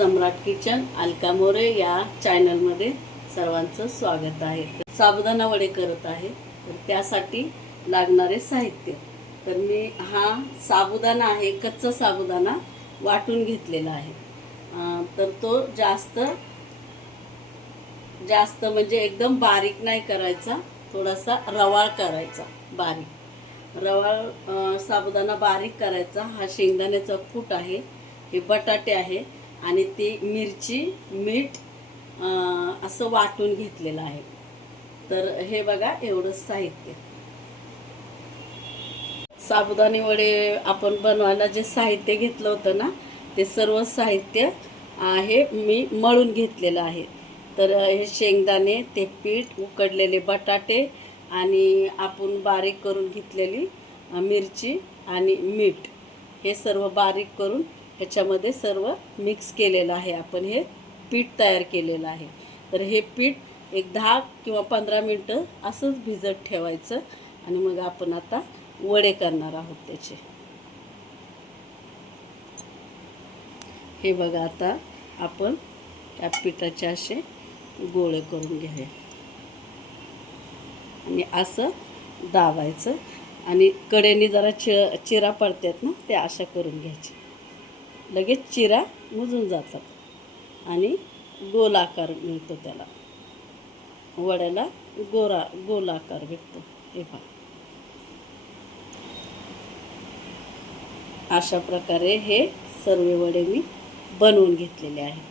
सम्राट kitchen Alka More या चॅनलमध्ये सर्वांचं स्वागत आहे। साबुदाणा वडे करत आहे, तर त्यासाठी लागणारे साहित्य। तर मी हा साबुदाणा आहे, कच्चा साबुदाणा वाटून घेतलेला आहे। तर तो जास्त म्हणजे एकदम बारीक नाही करायचा, थोडासा रवाळ करायचा। रवाळ साबुदाणा बारीक करायचा। हा शेंगदाण्याचा कूट आहे, हे बटाटे आहे आणि ती मिरची, मीठ असं वाटून घेतलेलं आहे। तर हे बघा एवढं साहित्य। साबुदाणे वडे आपण बनवायला जे साहित्य घेतलं होतं ना, ते सर्व साहित्य आहे मी मळून घेतलेलं आहे। तर हे शेंगदाणे, ते पीठ, उकडलेले बटाटे आणि आपण बारीक करून घेतलेली मिरची आणि मीठ, हे सर्व बारीक करून ह्याच्यामध्ये सर्व मिक्स केलेलं आहे। आपण हे पीठ तयार केलेलं आहे। तर हे पीठ एक 10 किंवा 15 मिनटं असंच भिजत ठेवायचं आणि मग आपण आता वडे करणार आहोत त्याचे। हे बघा, आता आपण त्या पिठाचे असे गोळे करून घ्यावे आणि असं दाबायचं आणि कडेने जरा चिरा पडतात ना, ते अशा करून घ्यायचे। लगेच चिरा मुजून जातात आणि गोल आकार मिळतो त्याला, वड्याला गोल आकार भेटतो। हे पहा, अशा प्रकारे हे सर्व वडे मी बनवून घेतलेले आहेत।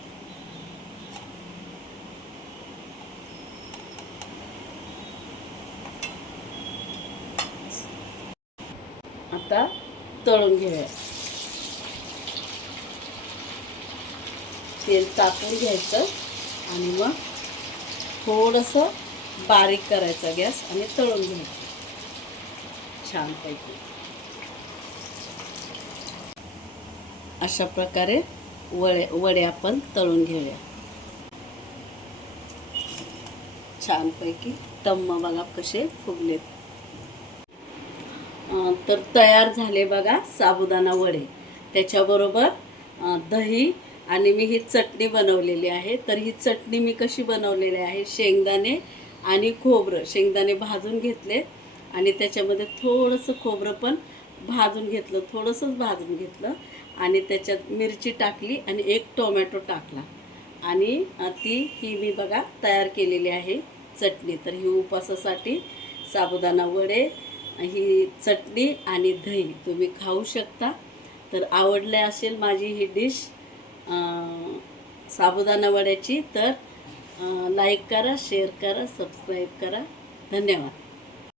आता तळून घेऊया। तेल टाकून घ्यायचं आणि मग थोडंसं बारीक करायचा गॅस आणि तळून घ्यायचं छानपैकी। अशा प्रकारे वडे आपण तळून घेऊया छानपैकी। टम्म बघा कसे फुगलेत। तर तयार झाले बघा साबुदाणा वडे। त्याच्याबरोबर दही आणि मी ही चटणी बनवलेली आहे। तर ही चटणी मी कशी बनवलेली आहे, शेंगदाणे आणि खोबरं, शेंगदाणे भाजून घेतले आणि त्याच्यामध्ये थोडंसं खोबरं पण भाजून घेतलं, थोडंसंच भाजून घेतलं आणि त्याच्यात मिरची टाकली आणि एक टोमॅटो टाकला आणि ही मी बघा तयार केलेली आहे चटणी। तर ही उपवासासाठी साबुदाणा वडे, ही चटणी आणि दही तुम्ही खाऊ शकता। तर आवडले असेल माझी ही डिश साबुदाणा वड्याची, तर लाईक करा, शेअर करा, सबस्क्राईब करा। धन्यवाद।